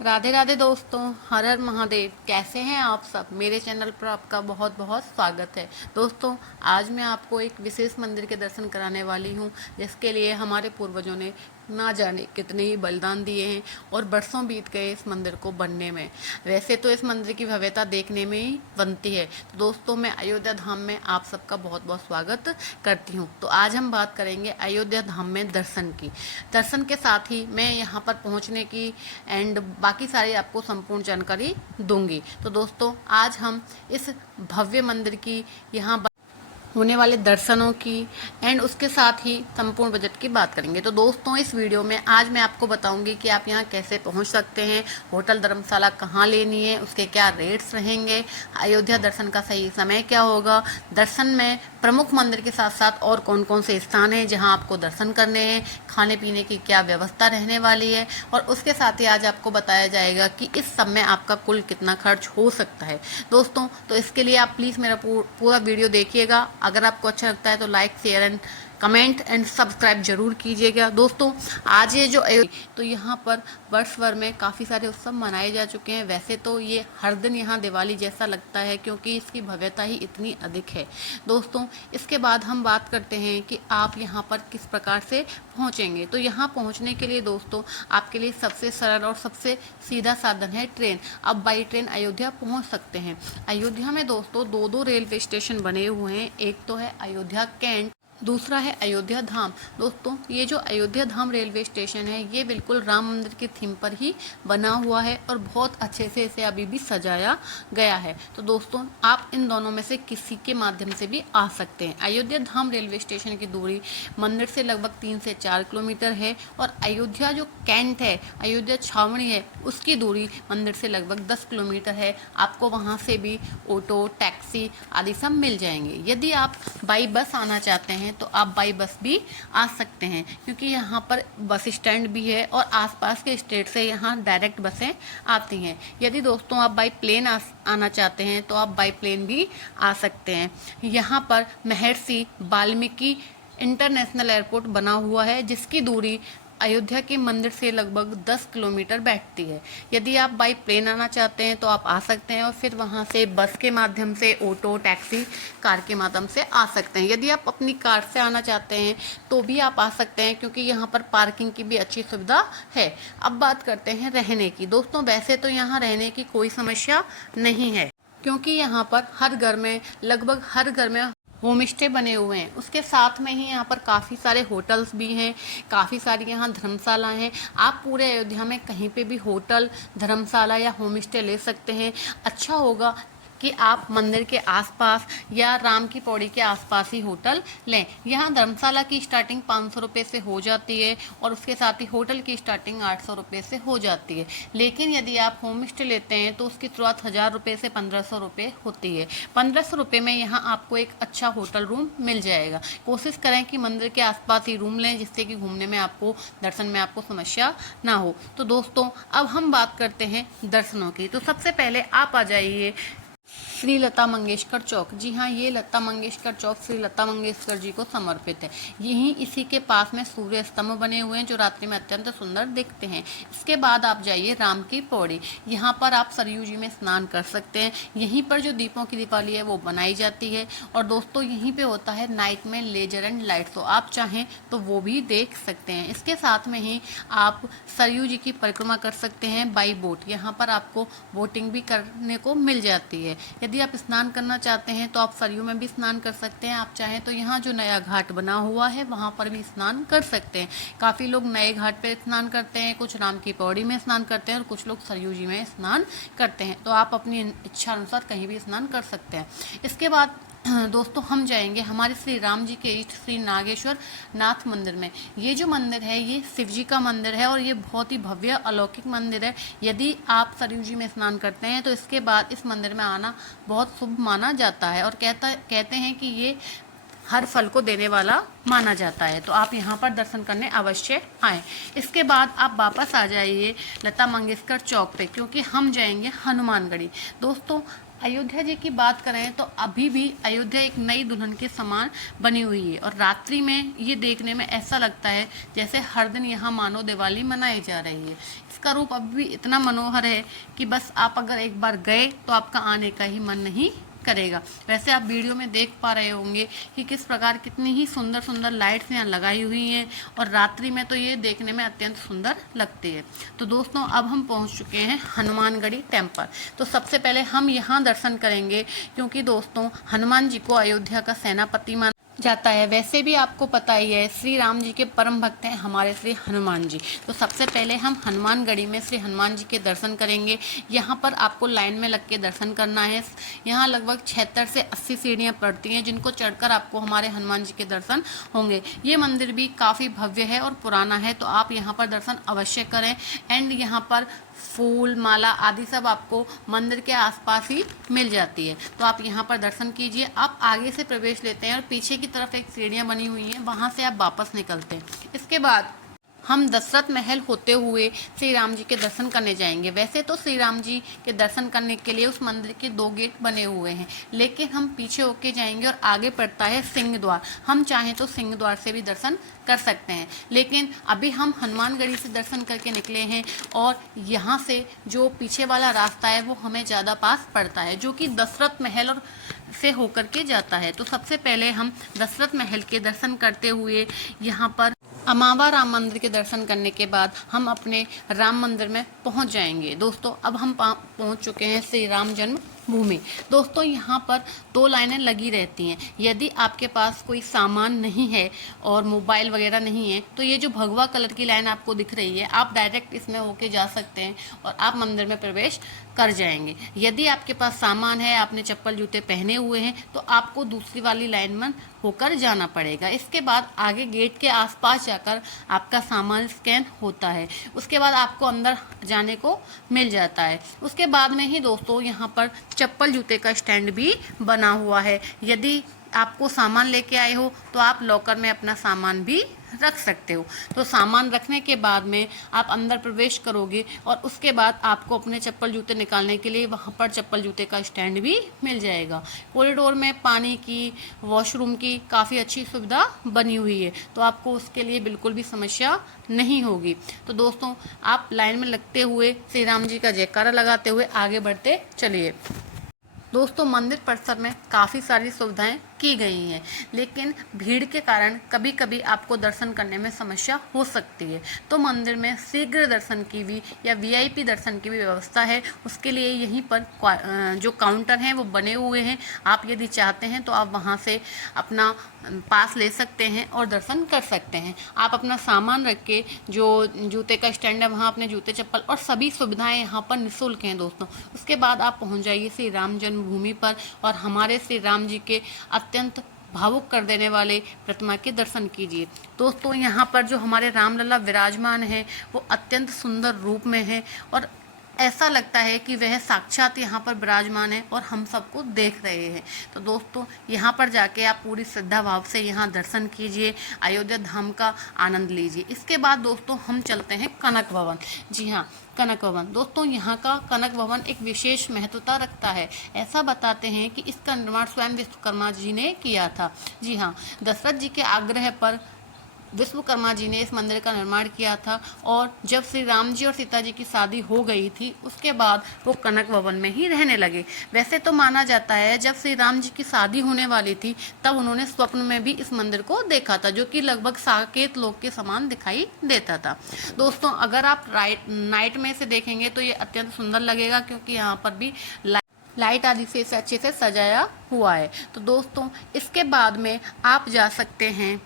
राधे राधे दोस्तों, हर हर महादेव। कैसे हैं आप सब? मेरे चैनल पर आपका बहुत बहुत स्वागत है। दोस्तों, आज मैं आपको एक विशेष मंदिर के दर्शन कराने वाली हूं, जिसके लिए हमारे पूर्वजों ने ना जाने कितने ही बलिदान दिए हैं और बरसों बीत गए इस मंदिर को बनने में। वैसे तो इस मंदिर की भव्यता देखने में ही बनती है। तो दोस्तों, मैं अयोध्या धाम में आप सबका बहुत बहुत स्वागत करती हूँ। तो आज हम बात करेंगे अयोध्या धाम में दर्शन की। दर्शन के साथ ही मैं यहाँ पर पहुँचने की एंड बाकी सारी आपको संपूर्ण जानकारी दूंगी। तो दोस्तों, आज हम इस भव्य मंदिर की यहाँ होने वाले दर्शनों की एंड उसके साथ ही संपूर्ण बजट की बात करेंगे। तो दोस्तों, इस वीडियो में आज मैं आपको बताऊंगी कि आप यहाँ कैसे पहुँच सकते हैं, होटल धर्मशाला कहाँ लेनी है, उसके क्या रेट्स रहेंगे, अयोध्या दर्शन का सही समय क्या होगा, दर्शन में प्रमुख मंदिर के साथ साथ और कौन कौन से स्थान हैं जहाँ आपको दर्शन करने हैं, खाने पीने की क्या व्यवस्था रहने वाली है, और उसके साथ ही आज आपको बताया जाएगा कि इस सब में आपका कुल कितना खर्च हो सकता है। दोस्तों, तो इसके लिए आप प्लीज़ मेरा पूरा वीडियो देखिएगा। अगर आपको अच्छा लगता है तो like, share and comment and subscribe जरूर कीजिएगा। दोस्तों, आज ये जो तो यहाँ पर वर्ष भर में काफ़ी सारे उत्सव मनाए जा चुके हैं। वैसे तो ये हर दिन यहाँ दिवाली जैसा लगता है, क्योंकि इसकी भव्यता ही इतनी अधिक है। दोस्तों, इसके बाद हम बात करते हैं कि आप यहाँ पर किस प्रकार से पहुँचेंगे। तो यहाँ पहुँचने के लिए दोस्तों, आपके लिए सबसे सरल और सबसे सीधा साधन है ट्रेन। अब बाई ट्रेन अयोध्या पहुँच सकते हैं। अयोध्या में दोस्तों दो दो रेलवे स्टेशन बने हुए हैं। एक तो है अयोध्या कैंट, दूसरा है अयोध्या धाम। दोस्तों, ये जो अयोध्या धाम रेलवे स्टेशन है, ये बिल्कुल राम मंदिर के थीम पर ही बना हुआ है और बहुत अच्छे से इसे अभी भी सजाया गया है। तो दोस्तों, आप इन दोनों में से किसी के माध्यम से भी आ सकते हैं। अयोध्या धाम रेलवे स्टेशन की दूरी मंदिर से लगभग 3 से 4 किलोमीटर है और अयोध्या जो कैंट है, अयोध्या छावनी है, उसकी दूरी मंदिर से लगभग 10 किलोमीटर है। आपको वहाँ से भी ऑटो, टैक्सी आदि सब मिल जाएंगे। यदि आप बाई बस आना चाहते हैं तो आप बाई बस भी आ सकते हैं, क्योंकि यहाँ पर बस स्टैंड भी है और आसपास के स्टेट से यहाँ डायरेक्ट बसें आती हैं। यदि दोस्तों आप बाई प्लेन आना चाहते हैं तो आप बाई प्लेन भी आ सकते हैं। यहाँ पर महर्षि वाल्मीकि इंटरनेशनल एयरपोर्ट बना हुआ है, जिसकी दूरी अयोध्या के मंदिर से लगभग 10 किलोमीटर बैठती है। यदि आप बाई प्लेन आना चाहते हैं तो आप आ सकते हैं और फिर वहाँ से बस के माध्यम से, ऑटो, टैक्सी, कार के माध्यम से आ सकते हैं। यदि आप अपनी कार से आना चाहते हैं तो भी आप आ सकते हैं, क्योंकि यहाँ पर पार्किंग की भी अच्छी सुविधा है। अब बात करते हैं रहने की। दोस्तों, वैसे तो यहाँ रहने की कोई समस्या नहीं है, क्योंकि यहाँ पर हर घर में, लगभग हर घर में होम स्टे बने हुए हैं। उसके साथ में ही यहाँ पर काफ़ी सारे होटल्स भी हैं, काफ़ी सारी यहाँ धर्मशालाएं हैं। आप पूरे अयोध्या में कहीं पे भी होटल, धर्मशाला या होम स्टे ले सकते हैं। अच्छा होगा कि आप मंदिर के आसपास या राम की पौड़ी के आसपास ही होटल लें। यहाँ धर्मशाला की स्टार्टिंग 500 रुपये से हो जाती है और उसके साथ ही होटल की स्टार्टिंग 800 रुपये से हो जाती है। लेकिन यदि आप होम स्टे लेते हैं तो उसकी शुरुआत 1000 रुपये से 1500 रुपये होती है। 1500 रुपये में यहाँ आपको एक अच्छा होटल रूम मिल जाएगा। कोशिश करें कि मंदिर के आसपास ही रूम लें, जिससे कि घूमने में आपको, दर्शन में आपको समस्या ना हो। तो दोस्तों, अब हम बात करते हैं दर्शनों की। तो सबसे पहले आप आ जाइए श्री लता मंगेशकर चौक। जी हाँ, ये लता मंगेशकर चौक श्री लता मंगेशकर जी को समर्पित है। यहीं इसी के पास में सूर्य स्तंभ बने हुए हैं, जो रात्रि में अत्यंत सुंदर दिखते हैं। इसके बाद आप जाइए राम की पौड़ी। यहाँ पर आप सरयू जी में स्नान कर सकते हैं। यहीं पर जो दीपों की दीपावली है वो बनाई जाती है। और दोस्तों, यहीं पे होता है नाइट में लेजर एंड लाइट शो, आप चाहें तो वो भी देख सकते हैं। इसके साथ में ही आप सरयू जी की परिक्रमा कर सकते हैं बाई बोट। यहाँ पर आपको बोटिंग भी करने को मिल जाती है। यदि आप स्नान करना चाहते हैं तो आप सरयू में भी स्नान कर सकते हैं। आप चाहें तो यहाँ जो नया घाट बना हुआ है वहाँ पर भी स्नान कर सकते हैं। काफ़ी लोग नए घाट पे स्नान करते हैं, कुछ राम की पौड़ी में स्नान करते हैं और कुछ लोग सरयू जी में स्नान करते हैं। तो आप अपनी इच्छा अनुसार कहीं भी स्नान कर सकते हैं। इसके बाद दोस्तों, हम जाएंगे हमारे श्री राम जी के इष्ट श्री नागेश्वर नाथ मंदिर में। ये जो मंदिर है, ये शिव जी का मंदिर है और ये बहुत ही भव्य अलौकिक मंदिर है। यदि आप सरयू जी में स्नान करते हैं तो इसके बाद इस मंदिर में आना बहुत शुभ माना जाता है और कहते हैं कि ये हर फल को देने वाला माना जाता है। तो आप यहाँ पर दर्शन करने अवश्य आएँ। इसके बाद आप वापस आ जाइए लता मंगेशकर चौक पे, क्योंकि हम जाएंगे हनुमानगढ़ी। दोस्तों, अयोध्या जी की बात करें तो अभी भी अयोध्या एक नई दुल्हन के समान बनी हुई है और रात्रि में ये देखने में ऐसा लगता है जैसे हर दिन यहाँ मानो दिवाली मनाई जा रही है। इसका रूप अभी भी इतना मनोहर है कि बस आप अगर एक बार गए तो आपका आने का ही मन नहीं करेगा। वैसे आप वीडियो में देख पा रहे होंगे कि किस प्रकार कितनी ही सुंदर सुंदर लाइट्स यहाँ लगाई हुई हैं और रात्रि में तो ये देखने में अत्यंत सुंदर लगती है। तो दोस्तों अब हम पहुंच चुके हैं हनुमानगढ़ी टेम्पल। तो सबसे पहले हम यहाँ दर्शन करेंगे क्योंकि दोस्तों हनुमान जी को अयोध्या का सेनापति माना जाता है। वैसे भी आपको पता ही है श्री राम जी के परम भक्त हैं हमारे श्री हनुमान जी। तो सबसे पहले हम हनुमानगढ़ी में श्री हनुमान जी के दर्शन करेंगे। यहाँ पर आपको लाइन में लग के दर्शन करना है। यहाँ लगभग 76 से 80 सीढ़ियाँ पड़ती हैं जिनको चढ़कर आपको हमारे हनुमान जी के दर्शन होंगे। ये मंदिर भी काफ़ी भव्य है और पुराना है, तो आप यहाँ पर दर्शन अवश्य करें। एंड यहाँ पर फूल माला आदि सब आपको मंदिर के आसपास ही मिल जाती है, तो आप यहाँ पर दर्शन कीजिए। आप आगे से प्रवेश लेते हैं और पीछे की तरफ एक सीढ़ियाँ बनी हुई हैं, वहाँ से आप वापस निकलते हैं। इसके बाद हम दशरथ महल होते हुए श्री राम जी के दर्शन करने जाएंगे। वैसे तो श्री राम जी के दर्शन करने के लिए उस मंदिर के 2 गेट बने हुए हैं, लेकिन हम पीछे होके जाएंगे और आगे पड़ता है सिंह द्वार। हम चाहें तो सिंह द्वार से भी दर्शन कर सकते हैं, लेकिन अभी हम हनुमानगढ़ी से दर्शन करके निकले हैं और यहाँ से जो पीछे वाला रास्ता है वो हमें ज़्यादा पास पड़ता है, जो कि दशरथ महल और से होकर के जाता है। तो सबसे पहले हम दशरथ महल के दर्शन करते हुए यहाँ पर अमावा राम मंदिर के दर्शन करने के बाद हम अपने राम मंदिर में पहुंच जाएंगे। दोस्तों अब हम पहुंच चुके हैं श्री राम जन्मभूमि। दोस्तों यहाँ पर 2 लाइनें लगी रहती हैं। यदि आपके पास कोई सामान नहीं है और मोबाइल वगैरह नहीं है तो ये जो भगवा कलर की लाइन आपको दिख रही है, आप डायरेक्ट इसमें होके जा सकते हैं और आप मंदिर में प्रवेश कर जाएंगे। यदि आपके पास सामान है, आपने चप्पल जूते पहने हुए हैं, तो आपको दूसरी वाली लाइन में होकर जाना पड़ेगा। इसके बाद आगे गेट के आसपास जाकर आपका सामान स्कैन होता है, उसके बाद आपको अंदर जाने को मिल जाता है। उसके बाद में ही दोस्तों यहाँ पर चप्पल जूते का स्टैंड भी बना हुआ है। यदि आपको सामान लेके आए हो तो आप लॉकर में अपना सामान भी रख सकते हो। तो सामान रखने के बाद में आप अंदर प्रवेश करोगे और उसके बाद आपको अपने चप्पल जूते निकालने के लिए वहाँ पर चप्पल जूते का स्टैंड भी मिल जाएगा। कॉरिडोर में पानी की, वॉशरूम की काफ़ी अच्छी सुविधा बनी हुई है, तो आपको उसके लिए बिल्कुल भी समस्या नहीं होगी। तो दोस्तों आप लाइन में लगते हुए श्री राम जी का जयकारा लगाते हुए आगे बढ़ते चलिए। दोस्तों मंदिर परिसर में काफ़ी सारी सुविधाएं की गई हैं, लेकिन भीड़ के कारण कभी कभी आपको दर्शन करने में समस्या हो सकती है। तो मंदिर में शीघ्र दर्शन की भी या वीआईपी दर्शन की भी व्यवस्था है। उसके लिए यहीं पर जो काउंटर हैं वो बने हुए हैं। आप यदि चाहते हैं तो आप वहां से अपना पास ले सकते हैं और दर्शन कर सकते हैं। आप अपना सामान रख के, जो जूते का स्टैंड है वहाँ अपने जूते चप्पल और सभी सुविधाएं यहाँ पर निःशुल्क हैं दोस्तों। उसके बाद आप पहुँच जाइए श्री राम जन्मभूमि पर और हमारे श्री राम जी के अत्यंत भावुक कर देने वाले प्रतिमा के दर्शन कीजिए। दोस्तों यहाँ पर जो हमारे रामलला विराजमान हैं वो अत्यंत सुंदर रूप में हैं और ऐसा लगता है कि वह साक्षात यहाँ पर विराजमान है और हम सबको देख रहे हैं। तो दोस्तों यहाँ पर जाके आप पूरी श्रद्धा भाव से यहाँ दर्शन कीजिए, अयोध्या धाम का आनंद लीजिए। इसके बाद दोस्तों हम चलते हैं कनक भवन। जी हाँ, कनक भवन। दोस्तों यहाँ का कनक भवन एक विशेष महत्वता रखता है। ऐसा बताते हैं कि इसका निर्माण स्वयं विश्वकर्मा जी ने किया था। जी हाँ, दशरथ जी के आग्रह पर विश्वकर्मा जी ने इस मंदिर का निर्माण किया था और जब श्री राम जी और सीता जी की शादी हो गई थी उसके बाद वो कनक भवन में ही रहने लगे। वैसे तो माना जाता है जब श्री राम जी की शादी होने वाली थी तब उन्होंने स्वप्न में भी इस मंदिर को देखा था, जो कि लगभग साकेत लोक के समान दिखाई देता था। दोस्तों अगर आप नाइट में इसे देखेंगे तो ये अत्यंत सुंदर लगेगा, क्योंकि यहाँ पर भी लाइट आदि से इसे अच्छे से सजाया हुआ है। तो दोस्तों इसके बाद में आप जा सकते हैं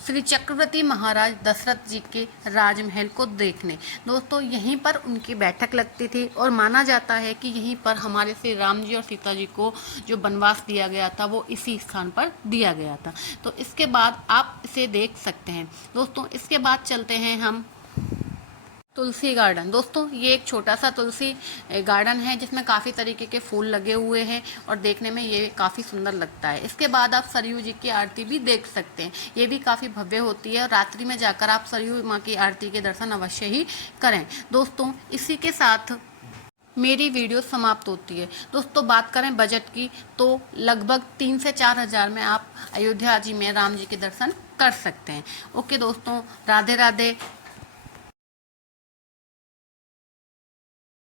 श्री चक्रवर्ती महाराज दशरथ जी के राजमहल को देखने। दोस्तों यहीं पर उनकी बैठक लगती थी और माना जाता है कि यहीं पर हमारे श्री राम जी और सीता जी को जो वनवास दिया गया था वो इसी स्थान पर दिया गया था। तो इसके बाद आप इसे देख सकते हैं। दोस्तों इसके बाद चलते हैं हम तुलसी गार्डन। दोस्तों ये एक छोटा सा तुलसी गार्डन है जिसमें काफ़ी तरीके के फूल लगे हुए हैं और देखने में ये काफ़ी सुंदर लगता है। इसके बाद आप सरयू जी की आरती भी देख सकते हैं, ये भी काफ़ी भव्य होती है और रात्रि में जाकर आप सरयू माँ की आरती के दर्शन अवश्य ही करें। दोस्तों इसी के साथ मेरी वीडियो समाप्त होती है। दोस्तों बात करें बजट की तो लगभग 3 से 4 हज़ार में आप अयोध्या जी में राम जी के दर्शन कर सकते हैं। ओके दोस्तों, राधे राधे।